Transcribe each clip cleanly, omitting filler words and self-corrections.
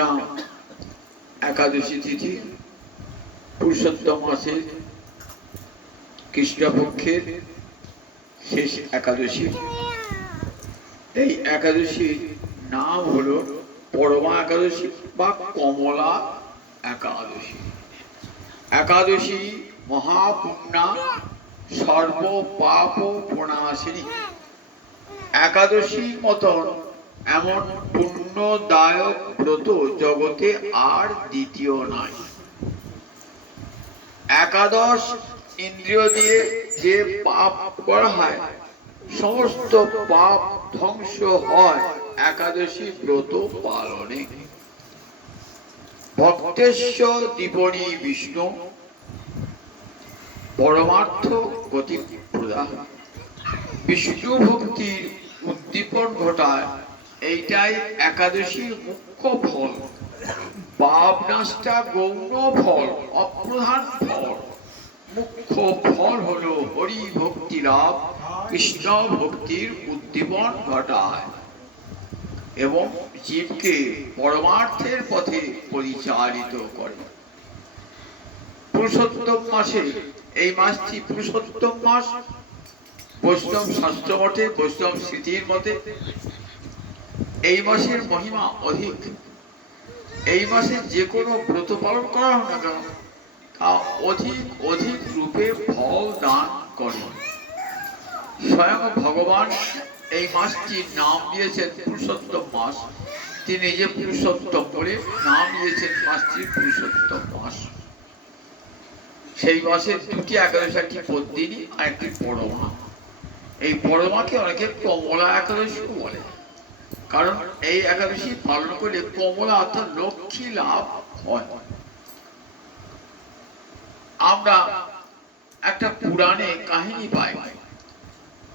পূর্ণা একাদশী তিথি, পুরুষোত্তম মাসের কৃষ্ণপক্ষের শেষ একাদশী। এই একাদশীর নাম হলো পরমা একাদশী বা কমলা একাদশী। একাদশী মহাপুণ্যা সর্ব পাপ প্রণাশিনী। একাদশীর মতন এমন পুণ্যদায়ক ব্রত জগতে আর দ্বিতীয় নাই। একাদশ ইন্দ্রিয় দিয়ে যে পাপ করা হয়, সমস্ত পাপ ধ্বংস হয় একাদশী ব্রত পালনে। ভক্তেশ্ব দীপনী বিষ্ণু পরমার্থ গতি প্রদান। বিষ্ণু ভক্তির উদ্দীপন ঘটায়, এইটাই একাদশীর মুখ্য ফল। পাপ নাশটা গৌণ ফল, অপ্রধান ফল। মুখ্য ফল হলো হরি ভক্তি লাভ, কৃষ্ণ ভক্তির উদ্দীপন ঘটায় এবং জীবকে পরমার্থের পথে পরিচালিত করে। পুরুষোত্তম মাসে, এই মাসটি পুরুষোত্তম মাস বৈষ্ণব শাস্ত্র মতে, বৈষ্ণব স্মৃতির মতে এই মাসের মহিমা অধিক। এই মাসে যে কোনো ব্রত পালন করা হোক না কেন, তা অধিক অধিক রূপে ফল দান করে। স্বয়ং ভগবান এই মাসটির নাম দিয়েছেন পুরুষোত্তম মাস। তিনি নিজে পুরুষোত্তম বলে নাম দিয়েছেন মাসটির পুরুষোত্তম মাস। সেই মাসে দুটি একাদশী, একটি পদ্মিনী আর একটি পরমা। এই পরমাকে অনেকে কমলা একাদশী বলে, কারণ এই একাদশী পালন করলে কমলা অর্থাৎ লক্ষ্মী লাভ হয়। আমরা একটা পুরাণে কাহিনী পাই,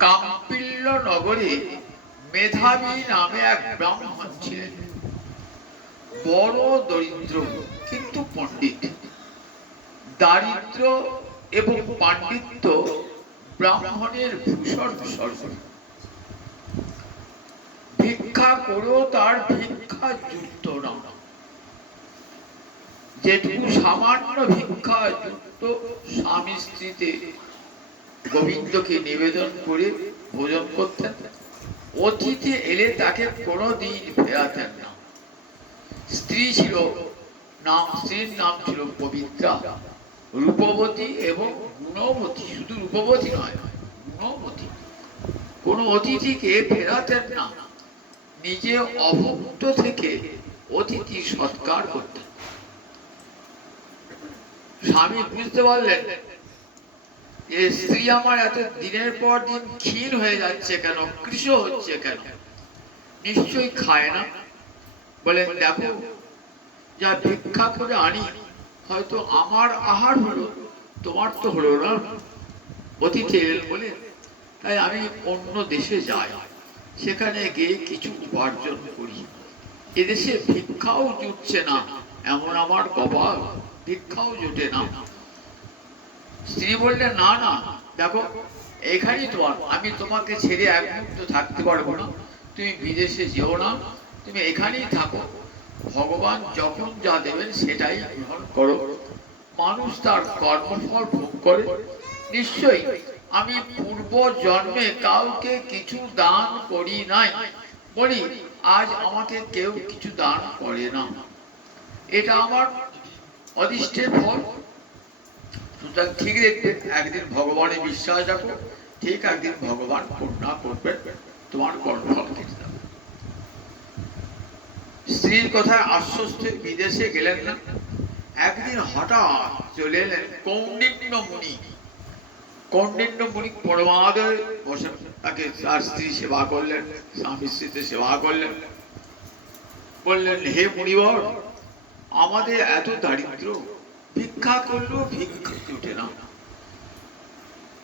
কাম্পিল্য নগরে মেধাবী নামে এক ব্রাহ্মণ ছিলেন। বড় দরিদ্র কিন্তু পণ্ডিত। দারিদ্র এবং পাণ্ডিত্য ব্রাহ্মণের ভূষণ স্বর্গ। ভিক্ষা করেও তার ভিক্ষা যুক্ত না। যেটুকু সামান্য ভিক্ষা যুক্ত স্বামী স্ত্রীতে গোবিন্দকে নিবেদন করে ভোজন করতেন। অতিথি এলে তাকে কোনোদিন ফেরাতেন না। স্ত্রীর নাম ছিল পবিত্রা, রূপবতী এবং গুণবতী। শুধু রূপবতী নয়, গুণবতী। কোন অতিথিকে ফেরাতেন না, নিজে অভুক্ত থেকে অতিথি সৎকার করতেন। স্বামী বুঝতে পারলেন যে স্ত্রী আমার এত দিনের পর দিন ক্ষীণ হয়ে যাচ্ছে কেন, কৃশ হচ্ছে কেন, নিশ্চয়ই খায় না। বলেন, দেখো যা ভিক্ষা করে আনি, হয়তো আমার আহার হলো, তোমার তো হলো না। অতিথি এলেন বলে তাই আমি অন্য দেশে যাই, সেখানে গিয়ে কিছু উপার্জন করি। এদেশে ভিক্ষাও জুটছে না, এমন আমার কপাল, ভিক্ষাও জুটে না। স্ত্রী বললেন, না না, দেখো এখানেই তোমার, আমি তোমাকে ছেড়ে এক মুহূর্ত থাকতে পারবো না। তুমি বিদেশে যেও না, তুমি এখানেই থাকো। ভগবান যখন যা দেবেন সেটাই গ্রহণ করো। মানুষ তার কর্মফল ভোগ করে। নিশ্চয়ই আমি পূর্ব জন্মে কাউকে কিছু দান করি নাই বলি আজ আমাকে কেউ কিছু দান করে না। এটা আমার অদৃষ্টের ফল। সুতরাং ঠিক দেখবে, একদিন ভগবানের বিশ্বাস রাখো, ঠিক একদিন ভগবান পূর্ণা করবেন, তোমার কর্মফল কেটে দেবে। স্ত্রীর কথায় আশ্বস্ত বিদেশে গেলেন না। একদিন হঠাৎ চলে এলেন কৌণ্ডিন্য মুনি। কৌণ্ডিন্য মুনি পরমাদরে বসে তাকে তার স্ত্রী সেবা করলেন, স্বামী স্ত্রীতে সেবা করলেন। বললেন, হে মুনিবর, আমাদের এত দারিদ্র, ভিক্ষা করলেও ভিক্ষা জুটে না।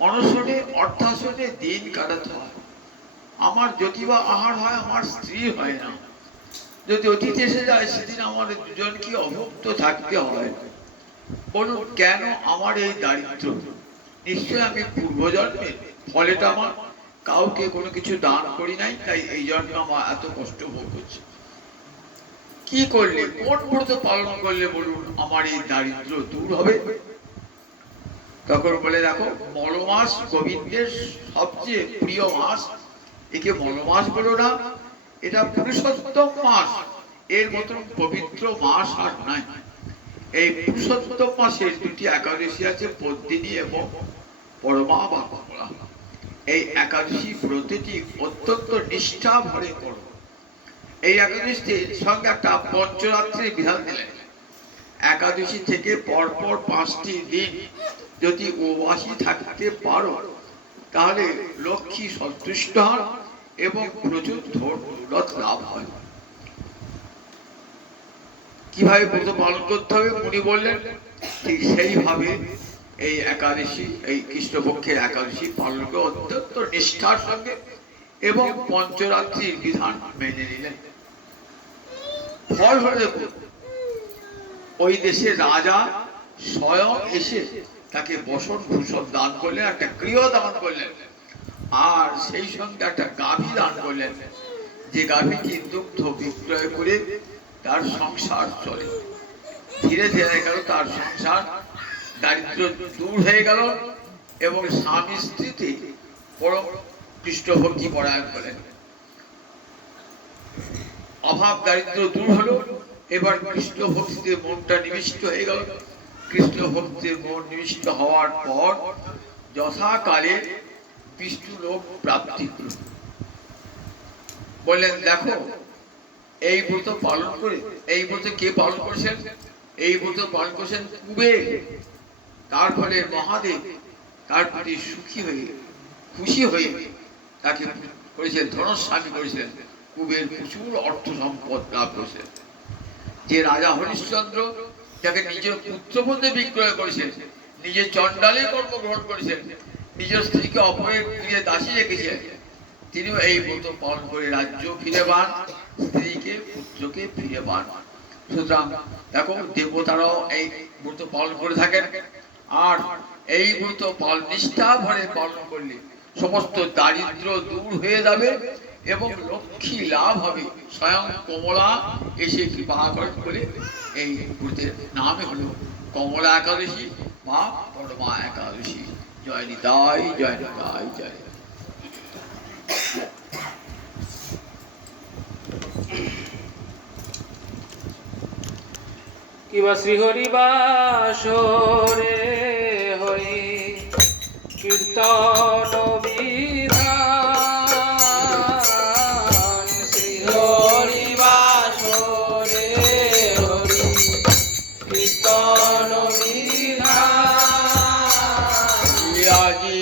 অনশনে অর্থাশনে দিন কাটাতে হয়। আমার যদি বা আহার হয়, আমার স্ত্রী হয় না। যদি অতিথি এসে যায়, সেদিন আমাদের দুজনকে অভুক্ত থাকতে হয়। বলুন, কেন আমার এই দারিদ্র? নিশ্চয় আমি পূর্বজন্মে ফলেটা আমার কাউকে কোনো কিছু দান করি নাই, তাই এই জন্মে আমার এত কষ্ট ভোগ হচ্ছে। কি করলে, কোন ব্রত পালন করলে বলুন আমার এই দারিদ্র দূর হবে? তখন বলে, দেখো মলমাস গোবিন্দের সবচেয়ে প্রিয় মাস, একে মলমাস বলো না, এটা পুরুষোত্তম মাস, এর মতন পবিত্র মাস আর নাই। এই পুরুষোত্তম মাসের দুটি একাদশী আছে, পদ্মিনী এবং পরমা বা কমলা। এই একাদশী ব্রতটি অত্যন্ত নিষ্ঠা ভরে করো। এই একাদশীর সঙ্গে একটা পঞ্চরাত্রির বিধান দিলেন। একাদশী থেকে পরপর 5টি দিন যদি উপবাসী থাকতে পারো তাহলে লক্ষ্মী সন্তুষ্ট হন এবং প্রচুর ধন দৌলত লাভ হয়। কিভাবে ব্রত পালন করতে হবে উনি বললেন, ঠিক সেইভাবে এই একাদশী, এই কৃষ্ণপক্ষের একাদশী পালন করে অত্যন্ত নিষ্ঠার সঙ্গে এবং পঞ্চরাত্রির বিধান মেনে নিলেন। ফল হলে দেখুন, ওই দেশের রাজা স্বয়ং এসে তাকে বসন ভূষণ দান করলেন, একটা গৃহ দান করলেন, আর সেই সঙ্গে একটা গাভী দান করলেন, যে গাভীটি দুগ্ধ বিক্রয় করে তার সংসার চলে। ধীরে ধীরে গেল তার সংসার, দারিদ্র দূর হয়ে গেল এবং স্বামী স্ত্রীতে পরম কৃষ্ণভক্তি পরায়ণ করেন। অভাব দারিদ্র দূর হলো, এবার কৃষ্ণ ভক্তিতে মনটা নিবিষ্ট হয়ে গেল। কৃষ্ণ ভক্তিতে মন নিবিষ্ট হওয়ার পর যথাকালে বিষ্ণু লোক প্রাপ্তি করল। বললেন, দেখো এই ব্রত পালন করে, এই ব্রত কে পালন করেছেন? এই ব্রত পালন করেছেন কুবের। তার ফলে মহাদেব তার প্রতি সুখী হয়ে, খুশি হয়ে তাকে করেছেন ধনস্বামী করেছেন। কুবের প্রচুর অর্থ সম্পদ লাভ করেছেন। যে রাজা হরিশ্চন্দ্র যাকে নিজের পুত্রবন্ধে বিক্রয় করেছেন, নিজের চণ্ডালে কর্ম গ্রহণ করেছেন, নিজের স্ত্রীকে অপরের গৃহে দাসী রেখেছেন, তিনিও এই ব্রত পালন করে রাজ্য ফিরে পান, স্ত্রীকে পুত্রকে ফিরে পান। সুতরাং দেখো দেবতারাও এই ব্রত পালন করে থাকেন। আর এই ব্রত পালন নিষ্ঠা ভরে পালন করলে সমস্ত দারিদ্র দূর হয়ে যাবে এবং লক্ষ্মী লাভ হবে। স্বয়ং কমলা এসে কৃপা করেন বলে এই ব্রতের নামে হলো কমলা একাদশী বা পরমা একাদশী। জয় নিতাই, জয় নিতাই, জয়। কিবা শ্রীহরি বাসরে হরি কীর্তন বিধান, শ্রীহরি বাসরে হরি কীর্তন বিধান, আজি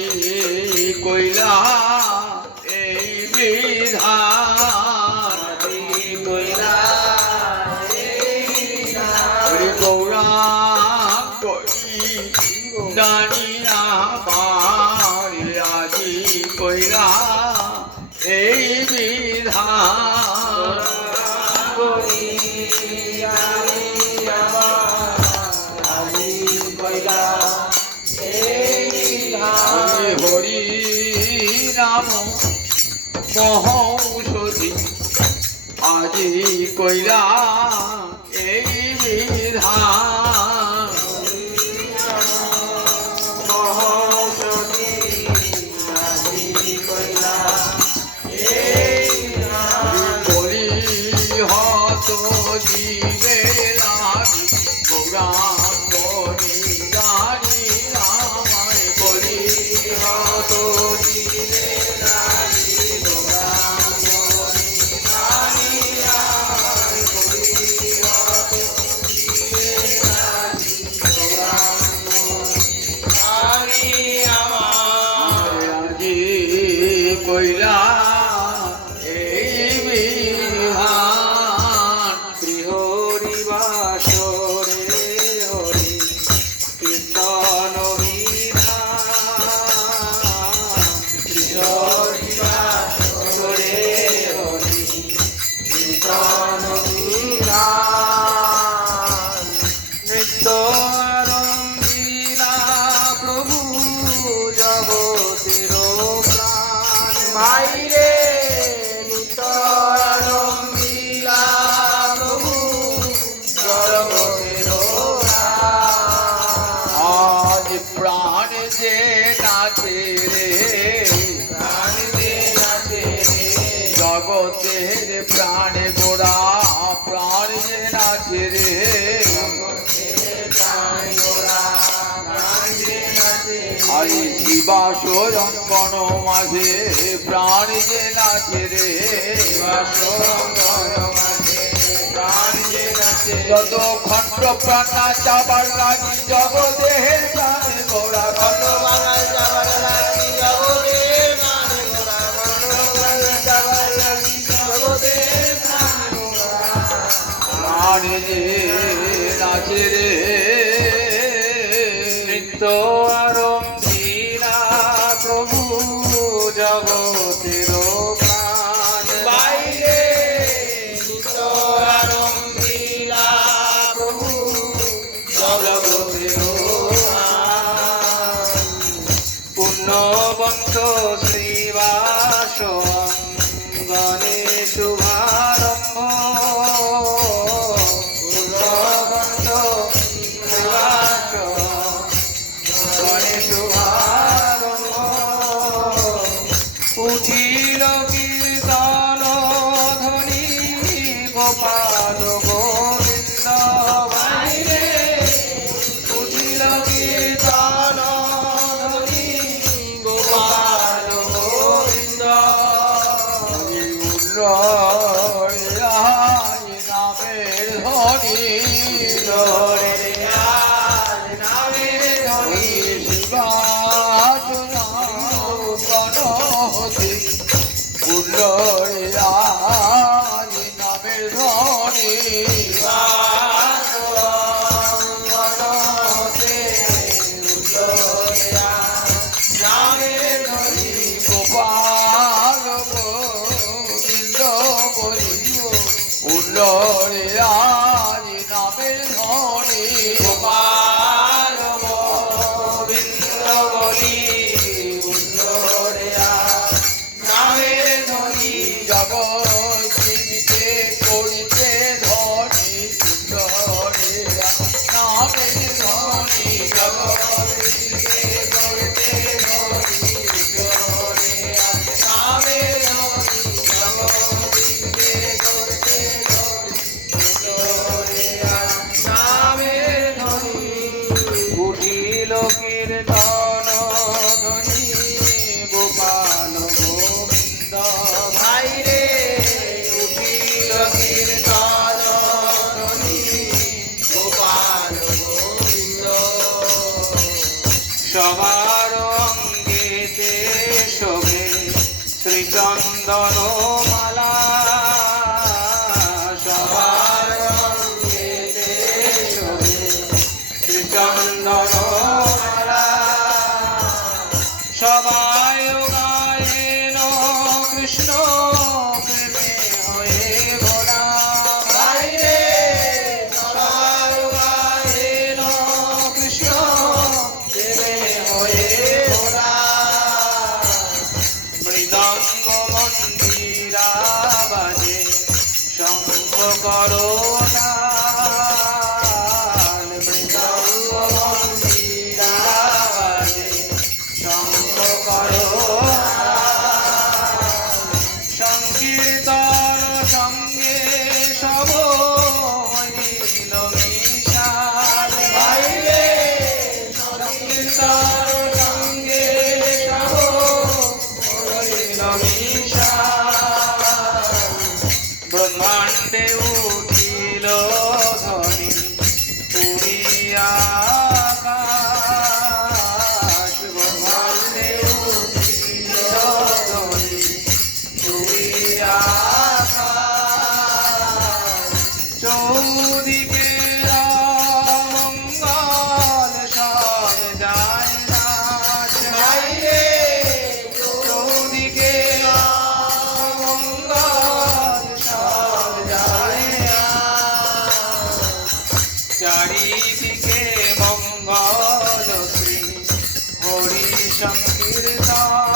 কইলা এই বিধান, কইলা জানিয়া আজি কইরা এই বিধান, হরি নাম মহৌষধি আজি কইরা এই বিধান, বলি হত জীবে লাগি গৌরাঙ্গ নিদানি আমায়, বলি হত জীবে লাগি গৌরাঙ্গ নিদানি আমায়, বলি হত জীবে লাগি গৌরাঙ্গ নিদানি আমায়, আজি কইলা এই বিধান, শ্রীহরি বাসরে যে নাচে রে আরে শিবাসরঙ্গন মাঝে প্রাণ যে নাচে রে যত খণ্ড প্রাণা চাবার লাগি জগদেহের প্রাণে গোড়া খণ্ড প্রাণা চাবার লাগি জগদেহের প্রাণে গোড়া খণ্ড প্রাণা চাবার লাগি জগদেহের প্রাণে গোড়া প্রাণ যে নাচে রে নৃত্য আরম্ভিলা প্রভু জগতের প্রাণ বাইরে নৃত্য আরম্ভিলা প্রভু জগতের প্রাণ পুণ্যবন্ত শ্রীবাস অঙ্গনে শুভারম্ভ পুণ্যবন্ত শ্রীবাস উঠিল কীর্তন ধ্বনি গোপাল গোবিন্দ বাইরে উঠিল কীর্তন ধ্বনি গোপাল গোবিন্দ নামের ধ্বনি নামের ধ্বনি শিবাস গণহতি নামের ধ্বনি গোপাল গোবিন্দ বলিব নামের ধ্বনি গোপাল গোবিন্দ বলি নামের ধ্বনি জগৎ জীবিতে করিতে ধনি নামের ধ্বনি জগৎ জীবিতে করিতে ধনি নামের ধ্বনি জগৎ জীবিতে করতে নামের ধ্বনি উঠিল কীর্তন ধ্বনি গোপাল গোবিন্দ ভাইরে উঠিল কীর্তন ধ্বনি গোপাল গোবিন্দ সবার অঙ্গেতে শোভে শ্রীচন্দন মালা সবার অঙ্গেতে শোভে শ্রীচন্দন মালা সবাই গায়েন কৃষ্ণ প্রেমে হয়ে ভরা বাইরে সবাই গায়েন কৃষ্ণ প্রেমে হয়ে ভরা মৃদঙ্গ মন্দিরা বাজে শঙ্খ করোনাল মৃদঙ্গ মন্দিরা বাজে শঙ্খ করোনাল সংকীর্তন সঙ্গে সব হইল মিশাল বাইরে সংকীর্তন সঙ্গে সব হইল মিশাল ব্রহ্মাণ্ডে উঠিল ধ্বনি পুরিয়া আকাশ ব্রহ্মাণ্ডে উঠিল ধ্বনি পুরিয়া আকাশ চৌদিকে মঙ্গল সব যায় নাচ বাইরে চৌদিকে মঙ্গল সব যায় নাচ চারিদিকে মঙ্গল শ্রী হরি সংকীর্তন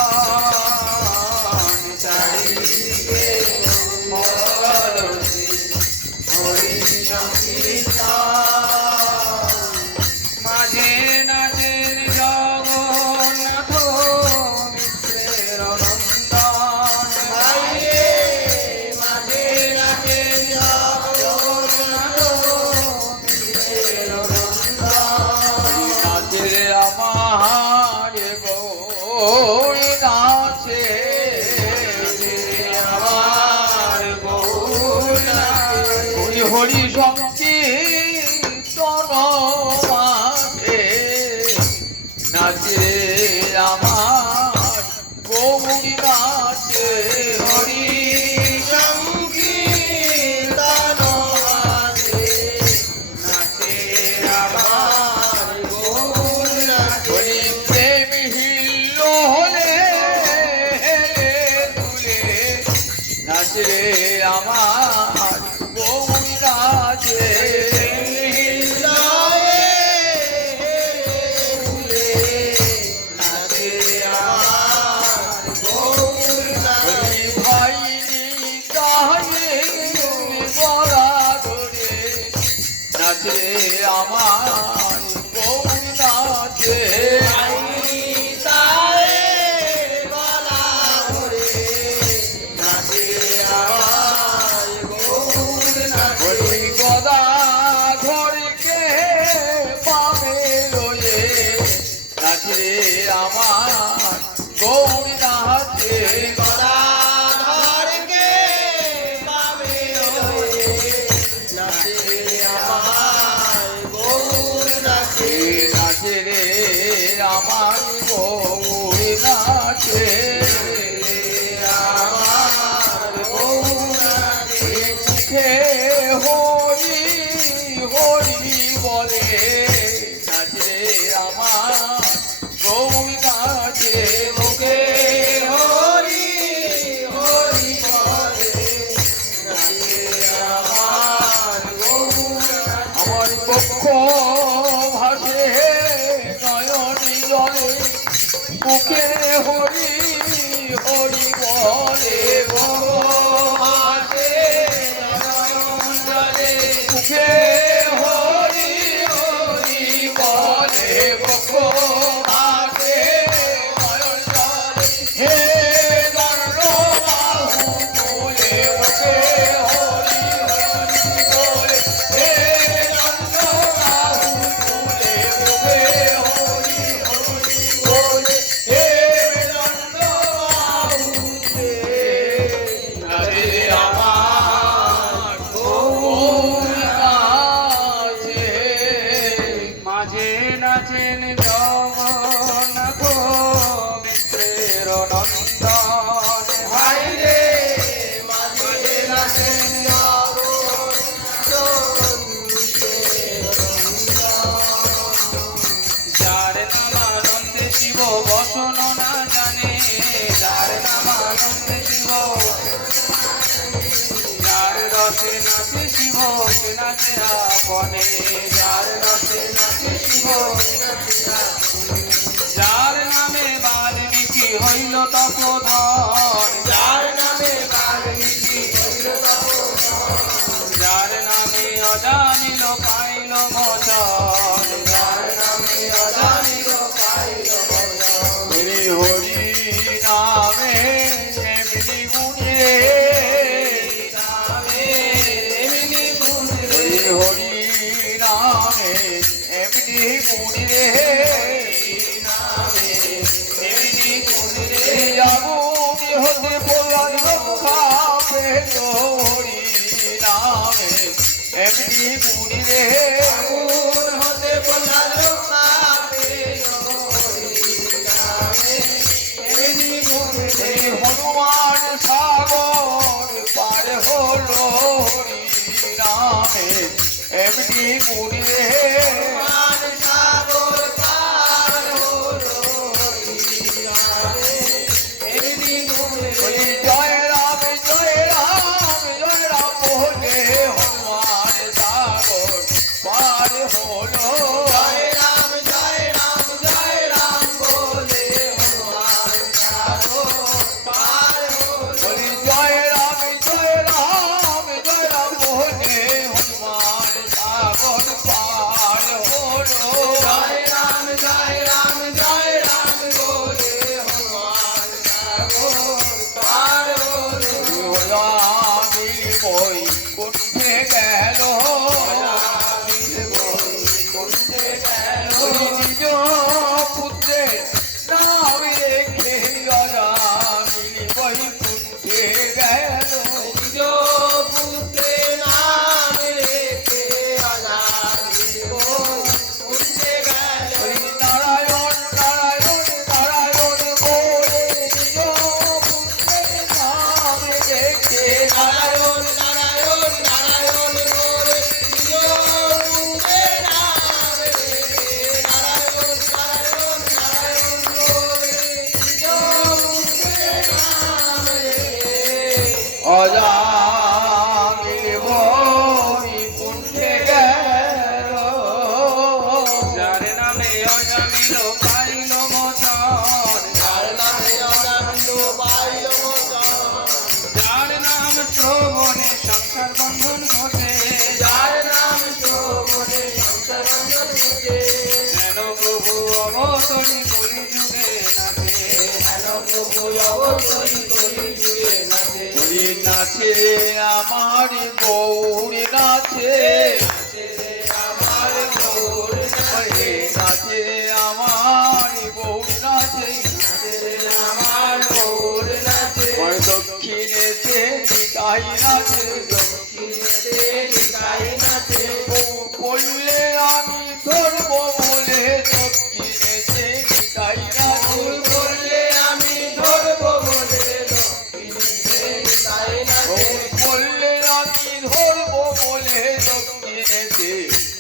চারিদিকে মঙ্গল শ্রী হরি সংকীর্তন মাঝে নাচেন জগন্নাথ মিত্রের নন্দন বাইরে মাঝে নাচেন জগন্নাথ সংকীর্তন মাঠে নাচে আমার গৌরী নাচে হরি সংকীর্তন মাঝে নাচে আমার গৌর নাচে। হরি প্রেম হিল হলে দুলে নাচে আমার গৌরী নাচে ভাই তাহে গলা ধরে নাচে আমার গৌরী নাচে হরি গদা ধরকে পাবে লয়ে নাচে আমার গৌরী নাচে নাচে রে আমার গৌরী নাচে মুখে হরি হরি বলে নাচে রে আমার গৌরী নাচে মুখে হরি হরি বলে আমার গৌর আমার পক্ষ ভাসে নয়নি জলে মুখে হরি হরি বলে আছে নয়ন জলে মুখে হরি হরি বলে পক্ষ ভাসে নয়ন জলে হে দণ্ড বাহু বলে মুখে হরি হরি বলে হে দণ্ড বাহু বলে মুখে হরি হরি বলে হে দণ্ড বাহু নাচে আমার গৌরী নাচে মাঝে নাচেন জগন্নাথ মিত্রের নন্দন ভাই রে মাঝে নাচেন যার নাম আনন্দে শিব বসন না জানে যার নাম আনন্দে শিব যার রসে নাচে শিব সে নাচে আপনে যার রসে নাচে শিব যার নামে বাল্মীকি হইল তপোধন যার নামে বাল্মীকি হইল তপোধন যার নামে অজানিল পাইল মোচন যার নামে অজানিল পাইল মোচন হরি হরি নামে এমনি গুণে হরি হরি নামে এমনি গুণে আগুন হতে পড়াল খাপে হরি নামে এমনি গুণে হনুমান সাগর পার হলো হরি নামে এমনি গুণে জয় রাম জয় রাম জয় রাম বলে হনুমান সাগর পার হলো বলি জয় রাম জয় রাম জয় রাম বলে হনুমান সাগর পার অজামিল বৈকুণ্ঠে গেল। যার নামে অজামিল পাইল মোচন, যার নামে অজামিল পাইল মোচন, যার নাম শ্রবণে সংসার বন্ধন ঘটে, যার নাম শোভনে সংসার বন্ধন ঘটে। হেন প্রভু অবতরী কলিযুগে নাচে, হেন প্রভু অবতরী কলিযুগে নাচে। ওরে নাচে আমার গৌর নাচে, আমার গৌর ওরে নাচে আমার গৌর নাচে। আমার গৌর নাচে। ওর দক্ষিণেতে নিতাই নাচে, দক্ষিণেতে নিতাই নাচে। বললে আমি ধরবো বলে দক্ষিণেতে নিতাই নাচে। বললে আমি ধরবো বলে দক্ষিণেতে নিতাই নাচে। বললে আমি ধরবো বলে দক্ষিণেতে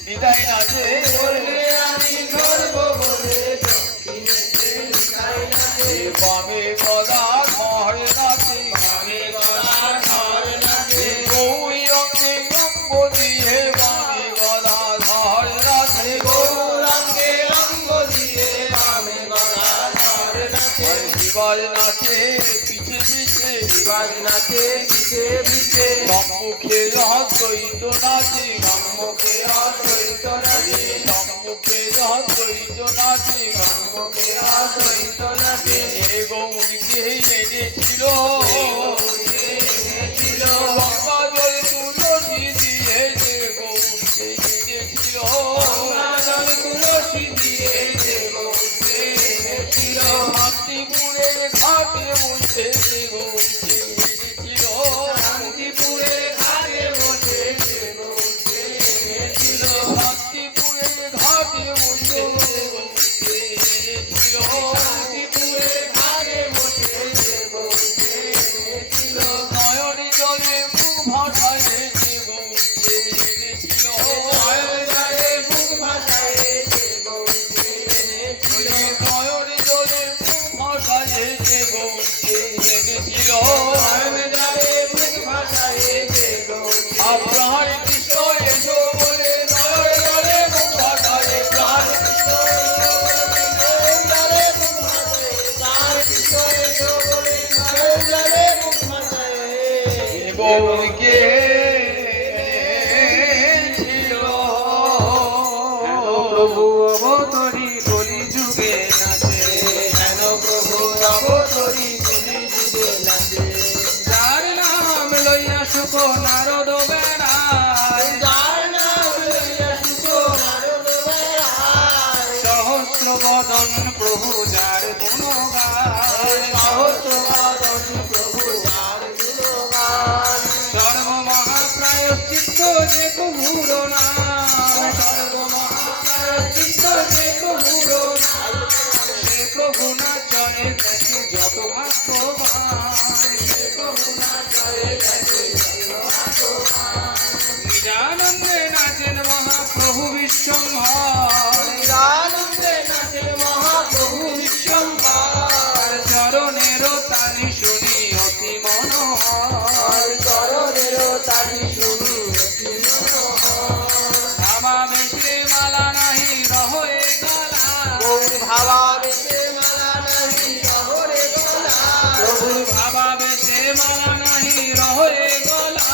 নিতাই নাচে। বললে আমি ধরবো বলে দক্ষিণেতে নিতাই নাচে। বামে গদা ধর নাচে, বামে গদা ধর নাচে। গৌরী অঙ্গে অঙ্গ দিয়ে বামে গদা ধর নাচে। গৌরাঙ্গে অঙ্গ দিয়ে বামে গদা ধর নাচে। শিবার নাচে পিছে পিছে, শিবার নাচে পিছে পিছে। সম্মুখে অদ্বৈত নাচে, সম্মুখে অদ্বৈত নাচে। সম্মুখে অদ্বৈত নাচে। সম্মুখে অদ্বৈত নাচে। এ গৌরীকে এনেছিল এনেছিল গঙ্গাজল তুলসী দিয়ে, যে গৌরীকে এনেছিল গঙ্গাজল তুলসী দিয়ে। যে গৌরকে এনেছিল শান্তিপুরের ঘাটে বসে, যে গৌরীকে এনেছিল শান্তিপুরের ঘাটে বসে। যে গৌরকে এনেছিল শান্তিপুরের ঘাটে বসে, যে গৌরীকে এনেছিল শান্তিপুরের ঘাটে বসে। যে গৌরকে এনেছিল নয়নে জলে মুখ ভাসায়, যে গৌরীকে এনেছিল নয়ন জলে মুখ ভাসায়। যে গৌরকে এনেছিল নয়নে জলে মুখ ভাসায়, যে গৌরীকে এনেছিল নয়ন জলে মুখ ভাসায়। যে গৌরকে আপনার কৃষ্ণ এসো বলে নয়ন জলে মুখ ভাসায়, প্রাণ কৃষ্ণ গৌরীকে ছিল হেন প্রভু অবতরী কলিযুগে নাচে, হেন প্রভু অবতরী কলিযুগে নাচে। যার নাম লইয়া সুখ নারদ বেড়ায়, যার নাম লইয়া সুখ নারদ বেড়ায়। সহস্র বদন প্রভু যার গুণগান, সহস্রবাদন প্রভু যার গুণগান। সর্ব মহাপ্রায়শ্চিত্ত যে কভুর নাম, সর্বমহাপ্রায়শ্চিত্ত যে প্রভুর নাম। সে প্রভু নাচনে দেখে যত ভাগ্যবান, সে প্রভু নাচে দেখে ভগবান। নিজানন্দে নাচেন মহাপ্রভু বিশ্বম্ভর, আনন্দে নাচে মহাপ্রভু বিশ্বম্ভর। চরণের তালি শুনি অতি মনোহর, চরণের তালি শুনি অতি মনোহর। ভাবাবেশে মালা নাহি রহে গলা, গৌর ভাবাবেশে মালা নাহি রহরে গলা। প্রভুর ভাবাবেশে মালা নাহি রহে গলা,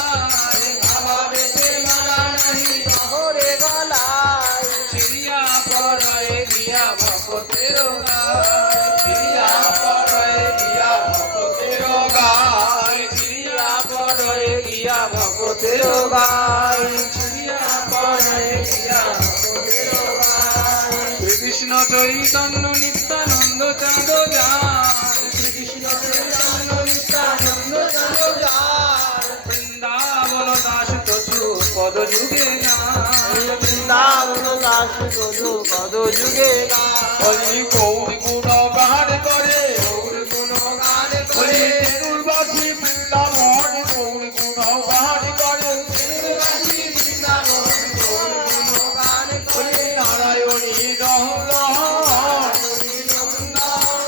ভাবাবেশে মালা নাহি রহরে গলায়। চিড়িয়া পড়ে গিয়া ভক্তের গায়, প্রিয়া পরয়ে গিয়া ভক্তের গায়। চিড়িয়া পড়ে গিয়া ভক্তের গায়। প্রিয়া পরয়ে গিয়া ভক্তের গায়। শ্রীকৃষ্ণ চৈতন্য নিত্যানন্দ চাঁদ যান, শ্রীকৃষ্ণ চৈতন্য নিত্যানন্দ চাঁদ যার। বৃন্দাবন দাস তছু পদ যুগে গান, বৃন্দাবন দাস তনু পদ যুগে গায়। ওই গৌরী গুণ গান করে, গৌর গুণ গান ওই করে। তেরুলবাসী বৃন্দাবন গৌরী গুণ গান করে। তিরুবাসী বৃন্দাবন গৌর গুণ গান করে। নারায়ণী নন্দন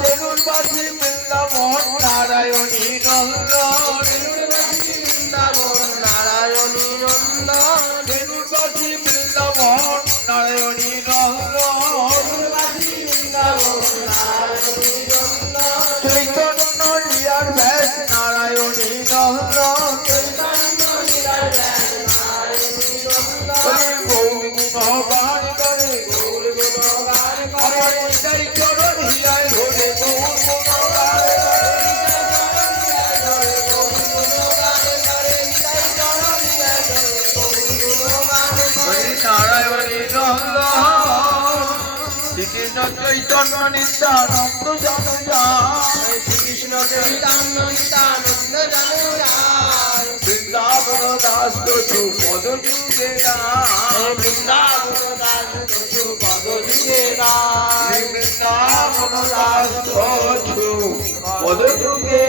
তেরুলবাসী বৃন্দাবন নারায়ণী নন্দন। তিরুবাসী গুণগান করে গৌর গুণগান আমার করে নিতাই চরণ হিয়ায় ধরে গৌর গুণগান হরি নারায়ণী নন্দ শ্রীকৃষ্ণ চৈতন্য নিত্যানন্দ জনজান শ্রীকৃষ্ণ চৈতন্য নিত্যানন্দ জনজান বৃন্দাবন দাস তু পদ যুগে বৃন্দাবন দাস তু পদ যুগে বৃন্দাবন দাস তু পদ যুগে